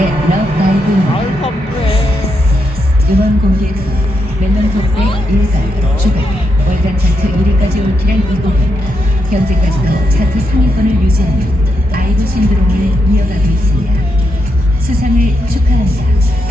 아유 깜짝해 음원 공개 후 멜론 톱백 일간, 주간, 월간 차트 1위까지 올킬한 이 곡은 현재까지도 차트 상위권을 유지하는 아이브 신드롬을 이어가고 있습니다. 수상을 축하합니다.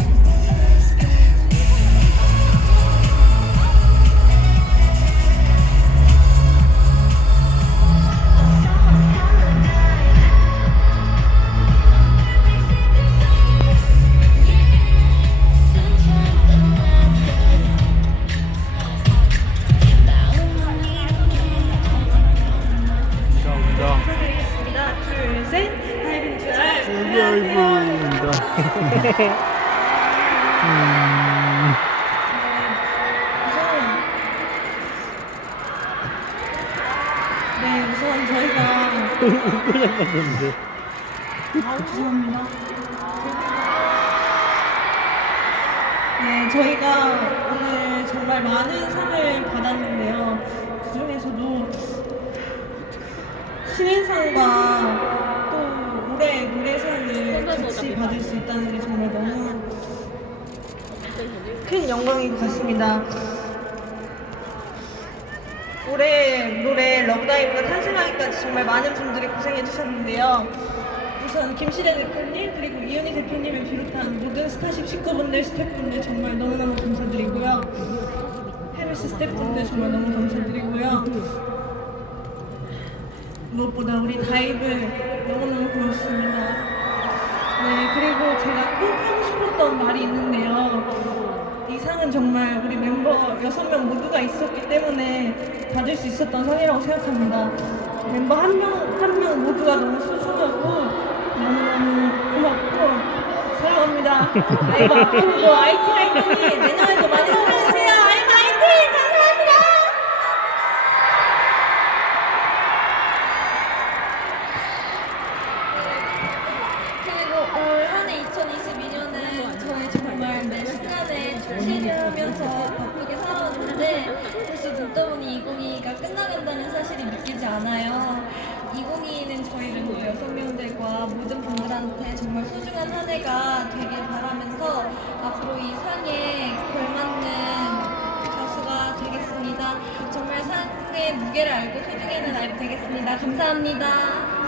셋. 하이빈 줄 알. 여기 음, 우선 네, 우선 저희가 웃고 생겼는데 아, 죄송합니다. 네, 저희가 오늘 정말 많은 상을 받았는데요. 그 중에서도 신인상과 받을 수 있다는 게 정말 너무 큰 영광인 것 같습니다. 올해 노래 러브다이브가 탄생하기까지 정말 많은 분들이 고생해 주셨는데요. 우선 김시래 대표님 그리고 이은희 대표님을 비롯한 모든 스타쉽 식구분들 스태프분들 정말 너무너무 감사드리고요. 헤미스 스태프분들 정말 너무 감사드리고요. 무엇보다 우리 다이브 너무너무 고맙습니다. 네, 그리고 제가 꼭 하고 싶었던 말이 있는데요. 이 상은 정말 우리 멤버 6명 모두가 있었기 때문에 받을 수 있었던 상이라고 생각합니다. 멤버 한 명, 한 명 모두가 너무 소중하고 너무너무 고맙고 사랑합니다. 아이고, 앞으로도 아이티 아이티니 내년에도 많이 사랑해주세요. 아이고, 아이티! 감사합니다! 그리고 올 한해 2022년은 저희 정말 매 순간에 충실하면서 바쁘게 살아왔는데 벌써 듣다 보니 2022가 끝나간다는 사실이 믿기지 않아요. 2022는 저희를 모두 여섯 명들과 모든 분들한테 정말 소중한 한 해가 되길 바라면서 앞으로 이 상에 걸맞는 가수가 되겠습니다. 정말 상의 무게를 알고 소중해하는 라이브 되겠습니다. 감사합니다.